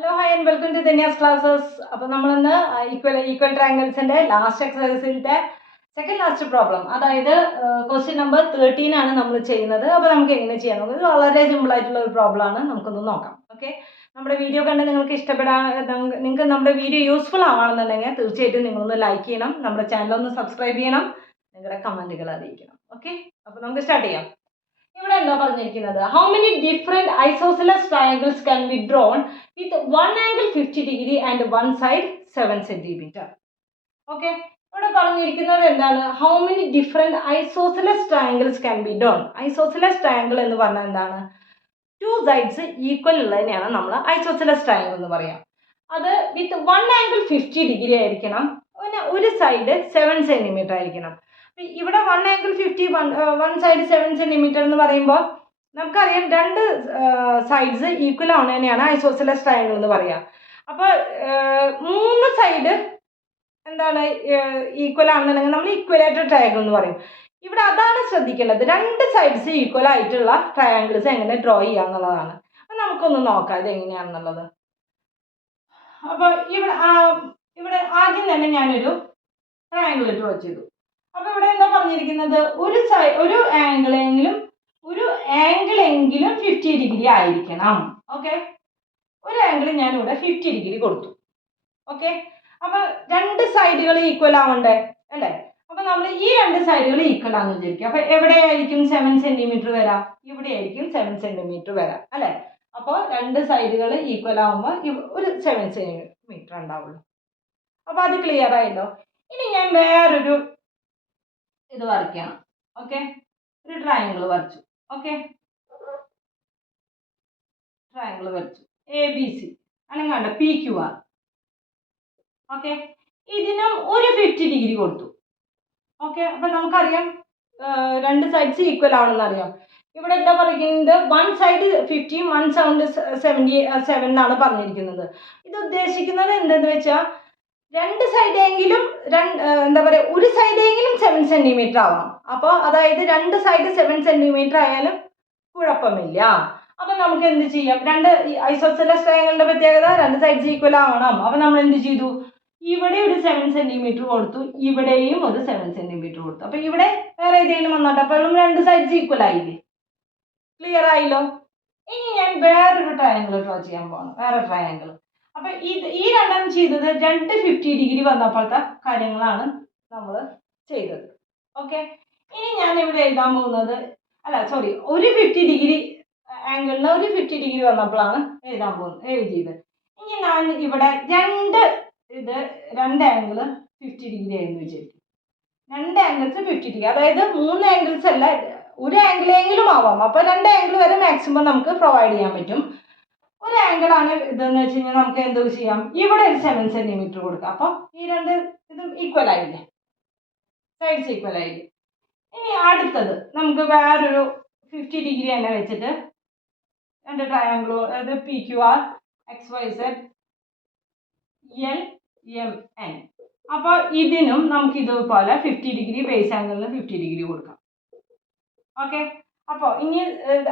Hello, hi and welcome to Dhanya's classes. അപ്പോൾ നമ്മൾ ഇന്ന് ഈക്വൽ ട്രയാങ്കിൾസിന്റെ ലാസ്റ്റ് എക്സസൈസിന്റെ സെക്കൻഡ് ലാസ്റ്റ് പ്രോബ്ലം, അതായത് ക്വസ്റ്റ്യൻ നമ്പർ 13 ആണ് നമ്മൾ ചെയ്യുന്നത്. അപ്പോൾ നമുക്ക് എങ്ങനെ ചെയ്യാൻ നോക്കാം. ഇത് വളരെ സിമ്പിൾ ആയിട്ടുള്ള ഒരു പ്രോബ്ലം ആണ്. നമുക്കൊന്ന് നോക്കാം. ഓക്കെ, നമ്മുടെ വീഡിയോ കണ്ട് നിങ്ങൾക്ക് നിങ്ങൾക്ക് നമ്മുടെ വീഡിയോ യൂസ്ഫുൾ ആവുകയാണെന്നുണ്ടെങ്കിൽ തീർച്ചയായിട്ടും നിങ്ങളൊന്ന് ലൈക്ക് ചെയ്യണം, നമ്മുടെ ചാനൽ ഒന്ന് സബ്സ്ക്രൈബ് ചെയ്യണം, നിങ്ങളുടെ കമന്റുകൾ അറിയിക്കണം. ഓക്കെ, അപ്പോൾ നമുക്ക് സ്റ്റാർട്ട് ചെയ്യാം. ഇവിടെ എന്താ പറഞ്ഞിരിക്കുന്നത്, how many different isosceles triangles can be drone with one angle 50 degree and one side 7 centimetre. Okay, ഇവിടെ പറഞ്ഞിരിക്കുന്നത് എന്താണ്, how many different isosceles triangles can be drone. Isosceles triangle എന്ന് പറഞ്ഞാൽ എന്താണ്, ടു സൈഡ്സ് ഈക്വൽ ഉള്ളതിനെയാണ് നമ്മൾ ഐസോസെലസ് ട്രയാങ്കിൾ എന്ന് പറയാം. അത് വിത്ത് വൺ ആംഗിൾ 50 ഡിഗ്രി ആയിരിക്കണം, പിന്നെ ഒരു സൈഡ് 7 സെന്റിമീറ്റർ ആയിരിക്കണം. ഇവിടെ one angle 50 one side 7 centimetre എന്ന് പറയുമ്പോൾ നമുക്കറിയാം രണ്ട് സൈഡ്സ് ഈക്വൽ ആവുന്നതിനെയാണ് ഐസോസെലസ് ട്രയാങ്കിൾ എന്ന് പറയാം. അപ്പോൾ മൂന്ന് സൈഡ് എന്താണ് ഈക്വൽ ആണെന്നുണ്ടെങ്കിൽ നമ്മൾ ഈക്വലേറ്റർ ട്രയാങ്കിൾ എന്ന് പറയും. ഇവിടെ അതാണ് ശ്രദ്ധിക്കേണ്ടത്, രണ്ട് സൈഡ്സ് ഈക്വൽ ആയിട്ടുള്ള ട്രയാങ്കിൾസ് എങ്ങനെ ഡ്രോ ചെയ്യുക എന്നുള്ളതാണ്. അപ്പം നമുക്കൊന്ന് നോക്കാം ഇത് എങ്ങനെയാണെന്നുള്ളത്. അപ്പോൾ ഇവിടെ ആദ്യം തന്നെ ഞാനൊരു ട്രയാങ്കിൾ ഡ്രോ ചെയ്തു. അപ്പോൾ ഇവിടെ എന്താ പറഞ്ഞിരിക്കുന്നത്, ഒരു ആംഗിളെങ്കിലും 50 ഡിഗ്രി ആയിരിക്കണം. ഓക്കെ, ഒരു ആംഗിൾ ഞാനിവിടെ 50 ഡിഗ്രി കൊടുത്തു. ഓക്കെ, അപ്പോൾ രണ്ട് സൈഡുകൾ ഈക്വൽ ആവണ്ടേ അല്ലേ. അപ്പോൾ നമ്മൾ ഈ രണ്ട് സൈഡുകൾ ഈക്വൽ ആണെന്ന് വിചാരിക്കും. അപ്പോൾ എവിടെയായിരിക്കും 7 സെന്റിമീറ്റർ വരാം, ഇവിടെ ആയിരിക്കും 7 സെന്റിമീറ്റർ വരാം അല്ലേ. അപ്പോൾ രണ്ട് സൈഡുകൾ ഈക്വൽ ആവുമ്പോൾ ഒരു 7 സെന്റിമീറ്റർ ഉണ്ടാവുള്ളൂ. അപ്പോൾ അത് ക്ലിയർ ആയല്ലോ. ഇനി ഞാൻ വേറൊരു ഇത് വരയ്ക്കണം. ഓക്കെ, ഒരു ട്രയാങ്കിൾ വരച്ചു. ഓക്കെ, ട്രയാങ്കിൾ വരച്ചു ABC അല്ലെങ്കിൽ വേണ്ട PQR. ഓക്കെ, ഇതിനും ഒരു 50 ഡിഗ്രി കൊടുത്തു. ഓക്കെ, അപ്പം നമുക്കറിയാം രണ്ട് സൈഡ്സ് ഈക്വൽ ആവണമെന്ന് അറിയാം. ഇവിടെ എന്താ പറയുന്നത്, വൺ സൈഡ് 50 വൺ സൈഡ് 77 എന്നാണ് പറഞ്ഞിരിക്കുന്നത്. ഇത് ഉദ്ദേശിക്കുന്നത് എന്തെന്ന് വെച്ചാൽ രണ്ട് സൈഡെങ്കിലും എന്താ പറയുക, ഒരു സൈഡെങ്കിലും 7 സെന്റിമീറ്റർ ആവാം. അപ്പോൾ അതായത് രണ്ട് സൈഡ് 7 സെന്റിമീറ്റർ ആയാലും കുഴപ്പമില്ല. അപ്പം നമുക്ക് എന്ത് ചെയ്യാം, രണ്ട് ഐസോസെലസ് ട്രയാങ്കിളിന്റെ പ്രത്യേകത രണ്ട് സൈഡ്സ് ഈക്വൽ ആവണം. അപ്പം നമ്മൾ എന്ത് ചെയ്തു, ഇവിടെ ഒരു 7 സെന്റിമീറ്റർ കൊടുത്തു, ഇവിടെയും ഒരു 7 സെന്റിമീറ്റർ കൊടുത്തു. അപ്പം ഇവിടെ വേറെ ഏതെങ്കിലും വന്നോട്ടെ, അപ്പോഴും രണ്ട് സൈഡ്സ് ഈക്വൽ ആയില്ലേ, ക്ലിയർ ആയില്ലോ. ഇനി ഞാൻ വേറൊരു ട്രയാങ്കിൾ ഡ്രോ ചെയ്യാൻ പോകണം, വേറെ ട്രയാങ്കിൾ. അപ്പം ഈ രണ്ടെണ്ണം ചെയ്തത് രണ്ട് 50 ഡിഗ്രി വന്നപ്പോഴത്തെ കാര്യങ്ങളാണ് നമ്മൾ ചെയ്തത്. ഓക്കെ, ഇനി ഞാൻ ഇവിടെ എഴുതാൻ പോകുന്നത്, ഒരു 50 ഡിഗ്രി ആംഗിളിന് ഒരു 50 ഡിഗ്രി വന്നപ്പോഴാണ് എഴുതിയത്. ഇനി ഞാൻ ഇവിടെ രണ്ട് ആംഗിൾ 50 ഡിഗ്രി ആയിരുന്നു വിചാരിക്കും. രണ്ട് ആംഗിൾസ് 50 ഡിഗ്രി, അതായത് മൂന്ന് ആംഗിൾസ് അല്ല, ഒരു ആംഗിളെങ്കിലും ആവാം. അപ്പോൾ രണ്ട് ആംഗിൾ വരെ മാക്സിമം നമുക്ക് പ്രൊവൈഡ് ചെയ്യാൻ പറ്റും. ഒരു ആംഗിൾ ആണ് ഇതെന്ന് വെച്ച് കഴിഞ്ഞാൽ നമുക്ക് എന്തോ ചെയ്യാം, ഇവിടെ ഒരു 7 സെന്റിമീറ്റർ കൊടുക്കാം. അപ്പോൾ ഈ രണ്ട് ഇതും ഈക്വൽ ആയില്ലേ, സൈഡ്സ് ഈക്വൽ ആയില്ലേ. ഇനി അടുത്തത് നമുക്ക് വേറൊരു 50 ഡിഗ്രി തന്നെ വെച്ചിട്ട് രണ്ട് ട്രയാങ്കിൾ, അതായത് PQR XYZ LMN. അപ്പോൾ ഇതിനും നമുക്ക് ഇതുപോലെ 50 ഡിഗ്രി ബേസ് ആംഗിളിന് 50 ഡിഗ്രി കൊടുക്കാം. ഓക്കെ, അപ്പോൾ ഇനി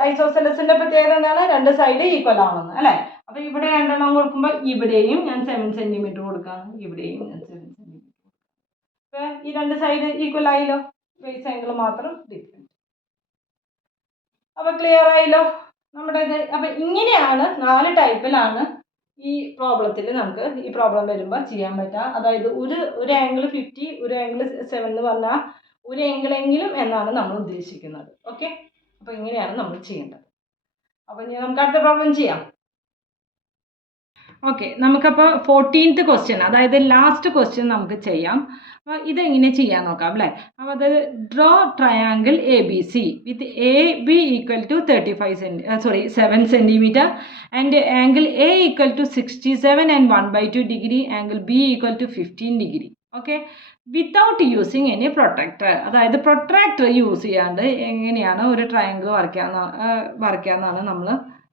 ഐസോസെലസിന്റെ പ്രത്യേകത എന്താണ്, രണ്ട് സൈഡ് ഈക്വൽ ആവണമെന്ന് അല്ലേ. അപ്പോൾ ഇവിടെ രണ്ടെണ്ണം കൊടുക്കുമ്പോൾ ഇവിടെയും ഞാൻ 7 സെന്റിമീറ്റർ കൊടുക്കാണ്, ഇവിടെയും ഞാൻ 7 സെന്റിമീറ്റർ. അപ്പോൾ ഈ രണ്ട് സൈഡ് ഈക്വൽ ആയില്ലോ, ബേസ് ആംഗിൾ മാത്രം ഡിഫറെന്റ്. അപ്പോൾ ക്ലിയർ ആയില്ലോ നമ്മുടെ ഇത്. അപ്പം ഇങ്ങനെയാണ് 4 ടൈപ്പിലാണ് ഈ പ്രോബ്ലത്തിൽ നമുക്ക് ഈ പ്രോബ്ലം വരുമ്പോൾ ചെയ്യാൻ പറ്റുക. അതായത് ഒരു ആംഗിൾ 50, ഒരു ആംഗിൾ 7 എന്ന് പറഞ്ഞാൽ ഒരു ആംഗിളെങ്കിലും എന്നാണ് നമ്മൾ ഉദ്ദേശിക്കുന്നത്. ഓക്കെ, അപ്പോൾ ഇങ്ങനെയാണ് നമ്മൾ ചെയ്യേണ്ടത്. അപ്പം ഇനി നമുക്ക് അടുത്ത പ്രോബ്ലം ചെയ്യാം. ഓക്കെ, നമുക്കപ്പോൾ 14th ക്വസ്റ്റ്യൻ, അതായത് ലാസ്റ്റ് ക്വസ്റ്റ്യൻ നമുക്ക് ചെയ്യാം. അപ്പോൾ ഇതെങ്ങനെ ചെയ്യാൻ നോക്കാം അല്ലേ. അപ്പോൾ അതായത് draw triangle ABC with AB equal to 7 centimetre and angle A equal to 67 and 1/2 degree, angle B equal to 15 degree. Okay, without using any protector, അതായത് പ്രൊട്രാക്ടർ യൂസ് ചെയ്യാണ്ട് എങ്ങനെയാണ് ഒരു ട്രയാങ്കിൾ വരയ്ക്കാമെന്നാണ് നമ്മൾ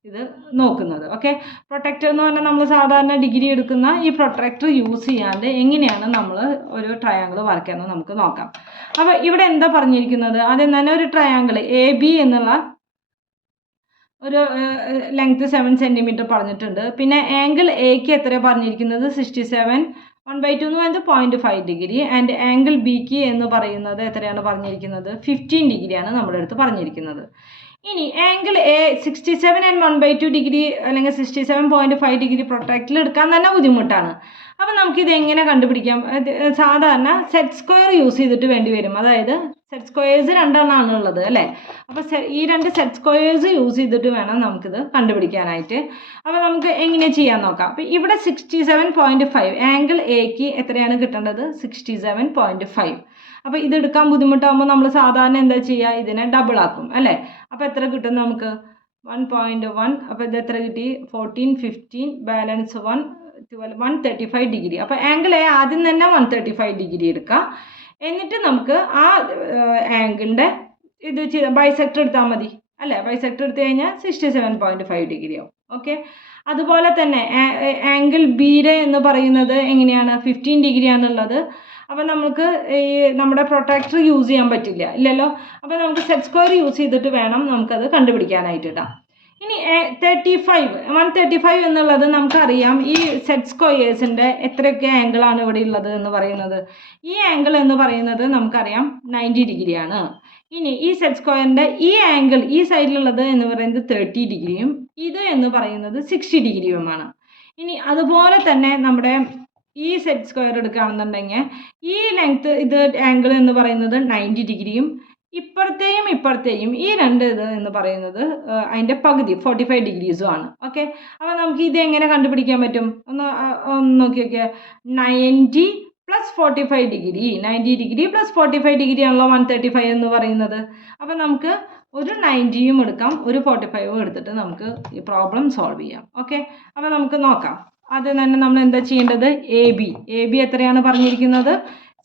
ഇത് നോക്കുന്നത്. ഓക്കെ, പ്രൊട്ടക്ടർ എന്ന് പറഞ്ഞാൽ നമ്മൾ സാധാരണ ഡിഗ്രി എടുക്കുന്ന ഈ പ്രൊട്ടക്ടർ യൂസ് ചെയ്യാണ്ട് എങ്ങനെയാണ് നമ്മൾ ഒരു ട്രയാങ്കിൾ വരയ്ക്കാമെന്ന് നമുക്ക് നോക്കാം. അപ്പോൾ ഇവിടെ എന്താ പറഞ്ഞിരിക്കുന്നത്, ആദ്യം തന്നെ ഒരു ട്രയാങ്കിൾ AB എന്നുള്ള ഒരു ലെങ്ത് 7 സെൻറ്റിമീറ്റർ പറഞ്ഞിട്ടുണ്ട്. പിന്നെ ആംഗിൾ എക്ക് എത്ര പറഞ്ഞിരിക്കുന്നത് 67 1/2 എന്ന് പറയുന്നത് 0.5 ഡിഗ്രി ആൻഡ് ആംഗിൾ ബിക്ക് എന്ന് പറയുന്നത് എത്രയാണ് പറഞ്ഞിരിക്കുന്നത് 15 ഡിഗ്രിയാണ് നമ്മുടെ അടുത്ത് പറഞ്ഞിരിക്കുന്നത്. ഇനി ആംഗിൾ എ 67 ആൻഡ് 1/2 ഡിഗ്രി അല്ലെങ്കിൽ 67.5 ഡിഗ്രി പ്രൊട്ടക്റ്റിൽ എടുക്കാൻ തന്നെ ബുദ്ധിമുട്ടാണ്. അപ്പം നമുക്കിത് എങ്ങനെ കണ്ടുപിടിക്കാം? സാധാരണ സെറ്റ് സ്ക്വയർ യൂസ് ചെയ്തിട്ട് വേണ്ടി വരും. അതായത് സെറ്റ് സ്ക്വയേഴ്സ് രണ്ടെണ്ണമാണ് ഉള്ളത് അല്ലേ? അപ്പോൾ ഈ രണ്ട് സെറ്റ് സ്ക്വയേഴ്സ് യൂസ് ചെയ്തിട്ട് വേണം നമുക്കിത് കണ്ടുപിടിക്കാനായിട്ട്. അപ്പോൾ നമുക്ക് എങ്ങനെ ചെയ്യാൻ നോക്കാം. അപ്പോൾ ഇവിടെ 67.5 ആംഗിൾ എക്ക് എത്രയാണ് കിട്ടേണ്ടത് 67.5. അപ്പോൾ ഇതെടുക്കാൻ ബുദ്ധിമുട്ടാകുമ്പോൾ നമ്മൾ സാധാരണ എന്താ ചെയ്യുക, ഇതിനെ ഡബിൾ ആക്കും അല്ലേ? അപ്പോൾ എത്ര കിട്ടും നമുക്ക് 1.1. അപ്പോൾ ഇത് എത്ര കിട്ടി 14 15 ബാലൻസ് 1 12 135 ഡിഗ്രി. അപ്പോൾ ആംഗിൾ എ ആദ്യം തന്നെ 135 ഡിഗ്രി എടുക്കുക. എന്നിട്ട് നമുക്ക് ആ ആംഗിളിൻ്റെ ഇത് ചെയ്ത ബൈസെക്ടർ എടുത്താൽ മതി അല്ലേ? ബൈസെക്ടർ എടുത്തു കഴിഞ്ഞാൽ 67.5 ഡിഗ്രി ആവും. ഓക്കെ. അതുപോലെ തന്നെ ആംഗിൾ ബിയുടെ എന്ന് പറയുന്നത് എങ്ങനെയാണ് 15 ഡിഗ്രിയാണുള്ളത്. അപ്പോൾ നമുക്ക് ഈ നമ്മുടെ പ്രൊട്ടക്ടർ യൂസ് ചെയ്യാൻ പറ്റില്ല ഇല്ലല്ലോ. അപ്പോൾ നമുക്ക് സെറ്റ് സ്ക്വയർ യൂസ് ചെയ്തിട്ട് വേണം നമുക്കത് കണ്ടുപിടിക്കാനായിട്ട് കേട്ടോ. ഇനി 135 എന്നുള്ളത് നമുക്കറിയാം. ഈ സെറ്റ് സ്ക്വയേഴ്സിൻ്റെ എത്രയൊക്കെ ആംഗിളാണ് ഇവിടെ ഉള്ളത് എന്ന് പറയുന്നത്. ഈ ആംഗിൾ എന്ന് പറയുന്നത് നമുക്കറിയാം 90 ഡിഗ്രിയാണ്. ഇനി ഈ സെറ്റ് സ്ക്വയറിൻ്റെ ഈ ആംഗിൾ ഈ സൈഡിലുള്ളത് എന്ന് പറയുന്നത് 30 ഡിഗ്രിയും ഇത് എന്ന് പറയുന്നത് 60 ഡിഗ്രിയുമാണ്. ഇനി അതുപോലെ തന്നെ നമ്മുടെ ഈ സെറ്റ് സ്ക്വയർ എടുക്കുകയാണെന്നുണ്ടെങ്കിൽ ഈ ലെങ്ത് ഇത് ആംഗിൾ എന്ന് പറയുന്നത് 90 ഡിഗ്രിയും ഇപ്പുറത്തെയും ഈ രണ്ട് ഇത് എന്ന് പറയുന്നത് അതിൻ്റെ പകുതി 45 ഡിഗ്രീസും ആണ്. ഓക്കെ. അപ്പോൾ നമുക്ക് ഇത് എങ്ങനെ കണ്ടുപിടിക്കാൻ പറ്റും? ഒന്ന് നോക്കി നോക്കിയാൽ 90 + 45 ഡിഗ്രി 90 ഡിഗ്രി + 45 ഡിഗ്രി ആണല്ലോ 135 എന്ന് പറയുന്നത്. അപ്പോൾ നമുക്ക് ഒരു 90യും എടുക്കാം ഒരു 45ഉം എടുത്തിട്ട് നമുക്ക് ഈ പ്രോബ്ലം സോൾവ് ചെയ്യാം. ഓക്കെ. അപ്പോൾ നമുക്ക് നോക്കാം. ആദ്യം തന്നെ നമ്മൾ എന്താ ചെയ്യേണ്ടത്, എ ബി എത്രയാണ് പറഞ്ഞിരിക്കുന്നത്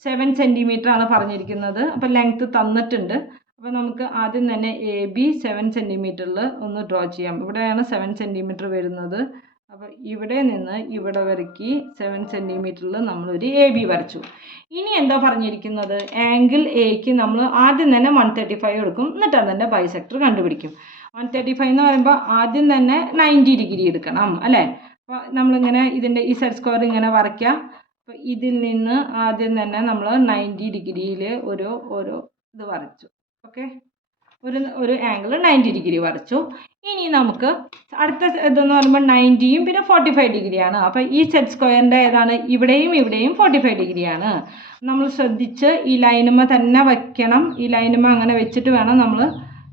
7 സെൻറ്റിമീറ്റർ ആണ് പറഞ്ഞിരിക്കുന്നത്. അപ്പോൾ ലെങ്ത്ത് തന്നിട്ടുണ്ട്. അപ്പോൾ നമുക്ക് ആദ്യം തന്നെ എ ബി 7 സെൻറ്റിമീറ്ററിൽ ഒന്ന് ഡ്രോ ചെയ്യാം. ഇവിടെയാണ് 7 സെൻറ്റിമീറ്റർ വരുന്നത്. അപ്പോൾ ഇവിടെ നിന്ന് ഇവിടെ വരയ്ക്ക് 7 സെൻറ്റിമീറ്ററിൽ നമ്മളൊരു എ ബി വരച്ചു. ഇനി എന്താ പറഞ്ഞിരിക്കുന്നത്, ആംഗിൾ എക്ക് നമ്മൾ ആദ്യം തന്നെ 135 എടുക്കും. എന്നിട്ട് അതിൻ്റെ ബൈസെക്ടർ കണ്ടുപിടിക്കും. 135 എന്ന് പറയുമ്പോൾ ആദ്യം തന്നെ 90 ഡിഗ്രി എടുക്കണം അല്ലേ? അപ്പോൾ നമ്മളിങ്ങനെ ഇതിൻ്റെ ഈ സെറ്റ് സ്ക്വയർ ഇങ്ങനെ വരയ്ക്കുക. അപ്പോൾ ഇതിൽ നിന്ന് ആദ്യം തന്നെ നമ്മൾ 90 ഡിഗ്രിയിൽ ഒരു ഇത് വരച്ചു. ഓക്കെ. ഒരു ആംഗിൾ 90 ഡിഗ്രി വരച്ചു. ഇനി നമുക്ക് അടുത്ത ഇതെന്ന് പറയുമ്പോൾ 90യും പിന്നെ 45 ഡിഗ്രിയാണ്. അപ്പോൾ ഈ സെറ്റ് സ്ക്വയറിൻ്റെ ഏതാണ് ഇവിടെയും 45 ഡിഗ്രിയാണ്. നമ്മൾ ശ്രദ്ധിച്ച് ഈ ലൈനുമ തന്നെ വയ്ക്കണം. ഈ ലൈനുമ അങ്ങനെ വെച്ചിട്ട് വേണം നമ്മൾ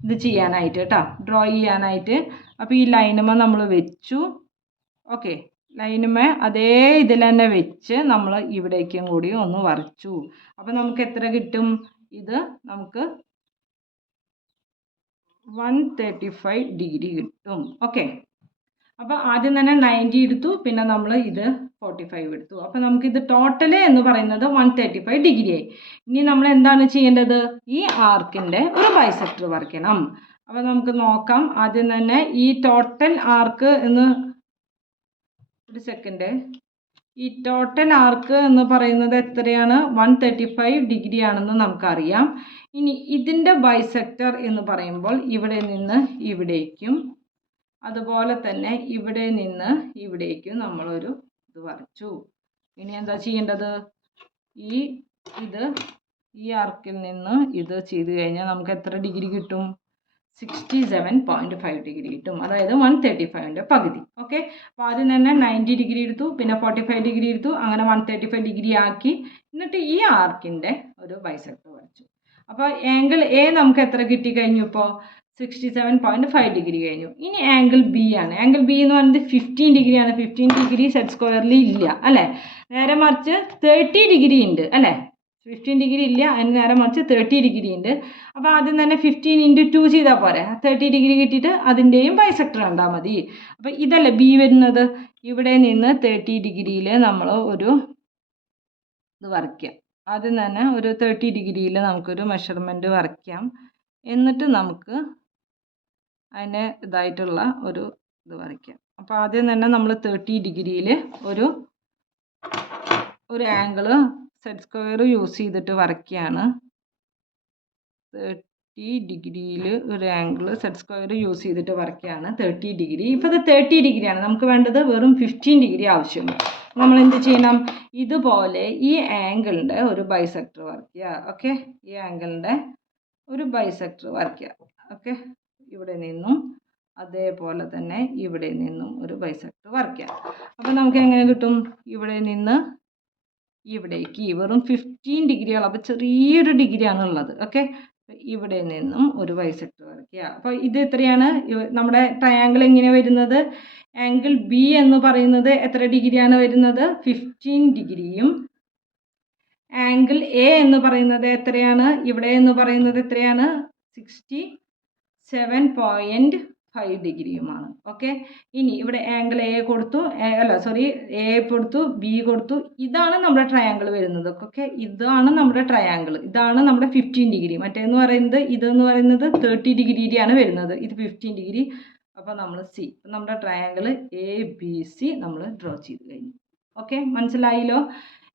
ഇത് ചെയ്യാനായിട്ട് കേട്ടോ, ഡ്രോ ചെയ്യാനായിട്ട്. അപ്പോൾ ഈ ലൈനുമ നമ്മൾ വെച്ചു. ഓക്കെ. ലൈനുമേ അതേ ഇതിൽ തന്നെ വെച്ച് നമ്മൾ ഇവിടേക്കും കൂടി ഒന്ന് വരച്ചു. അപ്പോൾ നമുക്ക് എത്ര കിട്ടും, ഇത് നമുക്ക് 135 ഡിഗ്രി കിട്ടും. ഓക്കെ. അപ്പോൾ ആദ്യം തന്നെ 90 എടുത്തു, പിന്നെ നമ്മൾ ഇത് 45 എടുത്തു. അപ്പോൾ നമുക്കിത് ടോട്ടൽ എന്ന് പറയുന്നത് 135 ഡിഗ്രിയായി. ഇനി നമ്മൾ എന്താണ് ചെയ്യേണ്ടത്, ഈ ആർക്കിൻ്റെ ഒരു ബൈസെക്ടർ വരയ്ക്കണം. അപ്പോൾ നമുക്ക് നോക്കാം. ആദ്യം തന്നെ ഈ ടോട്ടൽ ആർക്ക് എന്ന് ഒരു സെക്കൻഡ്, ഈ ടോട്ടൽ ആർക്ക് എന്ന് പറയുന്നത് എത്രയാണ് 135 ഡിഗ്രി ആണെന്ന് നമുക്കറിയാം. ഇനി ഇതിൻ്റെ ബൈസെക്ടർ എന്ന് പറയുമ്പോൾ ഇവിടെ നിന്ന് ഇവിടേക്കും അതുപോലെ തന്നെ ഇവിടെ നിന്ന് ഇവിടേക്കും നമ്മളൊരു ഇത് വരച്ചു. ഇനി എന്താ ചെയ്യേണ്ടത്, ഈ ആർക്കിൽ നിന്ന് ഇത് ചെയ്ത് കഴിഞ്ഞാൽ നമുക്ക് എത്ര ഡിഗ്രി കിട്ടും 67.5 ഡിഗ്രി കിട്ടും. അതായത് 135ൻ്റെ പകുതി. ഓക്കെ. അപ്പോൾ ആദ്യം തന്നെ 90 ഡിഗ്രി എടുത്തു, പിന്നെ 45 ഡിഗ്രി എടുത്തു, അങ്ങനെ 135 ഡിഗ്രി ആക്കി. എന്നിട്ട് ഈ ആർക്കിൻ്റെ ഒരു ബൈസെക്ടർ വരച്ചു. അപ്പോൾ ആംഗിൾ എ നമുക്ക് എത്ര കിട്ടി കഴിഞ്ഞു, ഇപ്പോൾ 67.5 ഡിഗ്രി കഴിഞ്ഞു. ഇനി ആംഗിൾ ബി ആണ്. ആംഗിൾ ബി എന്ന് പറയുന്നത് 15 ഡിഗ്രിയാണ്. 15 ഡിഗ്രി സെറ്റ് സ്ക്വയറിൽ ഇല്ല അല്ലേ? നേരെ മറിച്ച് 30 ഡിഗ്രി ഉണ്ട് അല്ലേ? 15 ഡിഗ്രി ഇല്ല, അതിന് നേരെ മറിച്ച് 30 ഡിഗ്രി ഉണ്ട്. അപ്പോൾ ആദ്യം തന്നെ 15 × 2 ചെയ്താൽ പോരെ, 30 ഡിഗ്രി കിട്ടിയിട്ട് അതിൻ്റെയും ബൈസെക്ടർ കണ്ടാൽ മതി. അപ്പോൾ ഇതല്ലേ ബി വരുന്നത്. ഇവിടെ നിന്ന് 30 ഡിഗ്രിയിൽ നമ്മൾ ഒരു ഇത് വരയ്ക്കാം. ആദ്യം തന്നെ ഒരു 30 ഡിഗ്രിയിൽ നമുക്കൊരു മെഷർമെൻറ്റ് വരയ്ക്കാം. എന്നിട്ട് നമുക്ക് അതിന് ഇതായിട്ടുള്ള ഒരു ഇത് വരയ്ക്കാം. അപ്പോൾ ആദ്യം തന്നെ നമ്മൾ 30 ഡിഗ്രിയിൽ ഒരു ആംഗിള് സെറ്റ് സ്ക്വയർ യൂസ് ചെയ്തിട്ട് വരയ്ക്കുകയാണ്. ഡിഗ്രിയിൽ ഒരു ആംഗിൾ സെറ്റ് സ്ക്വയർ യൂസ് ചെയ്തിട്ട് വരയ്ക്കുകയാണ് 30 ഡിഗ്രി. ഇപ്പോൾ ഇത് 30 ഡിഗ്രിയാണ്, നമുക്ക് വേണ്ടത് വെറും 15 ഡിഗ്രി ആവശ്യമുണ്ട്. നമ്മൾ എന്ത് ചെയ്യണം, ഇതുപോലെ ഈ ആംഗിളിൻ്റെ ഒരു ബൈസെക്ടർ വരയ്ക്കുക. ഓക്കെ, ഈ ആംഗിളിൻ്റെ ഒരു ബൈസെക്ടർ വരയ്ക്കുക. ഓക്കെ, ഇവിടെ നിന്നും അതേപോലെ തന്നെ ഇവിടെ നിന്നും ഒരു ബൈസെക്ടർ വരയ്ക്കുക. അപ്പോൾ നമുക്ക് എങ്ങനെ കിട്ടും, ഇവിടെ നിന്ന് ഇവിടേക്ക് വെറും 15 ഡിഗ്രിയാണ്, അപ്പോൾ ചെറിയൊരു ഡിഗ്രിയാണ് ഉള്ളത്. ഓക്കെ, ഇവിടെ നിന്നും ഒരു ബൈസെക്ടർ വരയ്ക്കുക. അപ്പോൾ ഇത് എത്രയാണ്, നമ്മുടെ ട്രയാങ്കിൾ എങ്ങനെയാണ് വരുന്നത്, ആംഗിൾ ബി എന്ന് പറയുന്നത് എത്ര ഡിഗ്രിയാണ് വരുന്നത്, 15 ഡിഗ്രിയും ആംഗിൾ എ എന്ന് പറയുന്നത് എത്രയാണ്, ഇവിടെ എന്ന് പറയുന്നത് എത്രയാണ്, 67.5 ഡിഗ്രിയുമാണ്. ഓക്കെ, ഇനി ഇവിടെ ആംഗിൾ എ കൊടുത്തു, എ കൊടുത്തു, ബി കൊടുത്തു. ഇതാണ് നമ്മുടെ ട്രയാങ്കിൾ വരുന്നത്. ഓക്കെ, ഇതാണ് നമ്മുടെ ട്രയാങ്കിൾ, ഇതാണ് നമ്മുടെ 15 ഡിഗ്രി. മറ്റേന്ന് പറയുന്നത് ഇതെന്ന് പറയുന്നത് 30 ഡിഗ്രിയാണ് വരുന്നത്, ഇത് 15 ഡിഗ്രി. അപ്പോൾ നമ്മൾ സി, നമ്മുടെ ട്രയാങ്കിൾ എ ബി സി നമ്മൾ ഡ്രോ ചെയ്ത് കഴിഞ്ഞു. ഓക്കെ, മനസ്സിലായല്ലോ?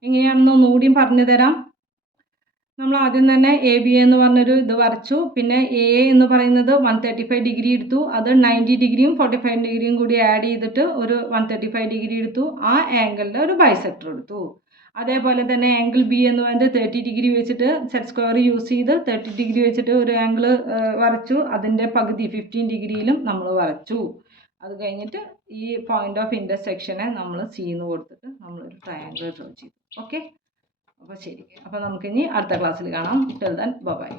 എങ്ങനെയാണെന്ന് ഒന്നുകൂടിയും പറഞ്ഞു തരാം. നമ്മൾ ആദ്യം തന്നെ എ ബി എന്ന് പറഞ്ഞൊരു ഇത് വരച്ചു. പിന്നെ എ എന്ന് പറയുന്നത് 135 ഡിഗ്രി എടുത്തു, അത് 90 ഡിഗ്രിയും 45 ഡിഗ്രിയും കൂടി ആഡ് ചെയ്തിട്ട് ഒരു 135 ഡിഗ്രി എടുത്തു. ആ ആംഗിളിൻ്റെ ഒരു ബൈസെക്ടർ എടുത്തു. അതേപോലെ തന്നെ ആംഗിൾ ബി എന്ന് പറയുന്നത് 30 ഡിഗ്രി വെച്ചിട്ട് സെറ്റ് സ്ക്വയർ യൂസ് ചെയ്ത് 30 ഡിഗ്രി വെച്ചിട്ട് ഒരു ആംഗിൾ വരച്ചു. അതിൻ്റെ പകുതി 15 ഡിഗ്രിയിലും നമ്മൾ വരച്ചു. അത് കഴിഞ്ഞിട്ട് ഈ പോയിന്റ് ഓഫ് ഇൻ്റർസെക്ഷനെ നമ്മൾ സി എന്ന് കൊടുത്തിട്ട് നമ്മളൊരു ട്രയാങ്കിൾ ഡ്രോ ചെയ്തു. ഓക്കെ, അപ്പോൾ ശരി, അപ്പോൾ നമുക്കിനി അടുത്ത ക്ലാസ്സിൽ കാണാം. Till then bye.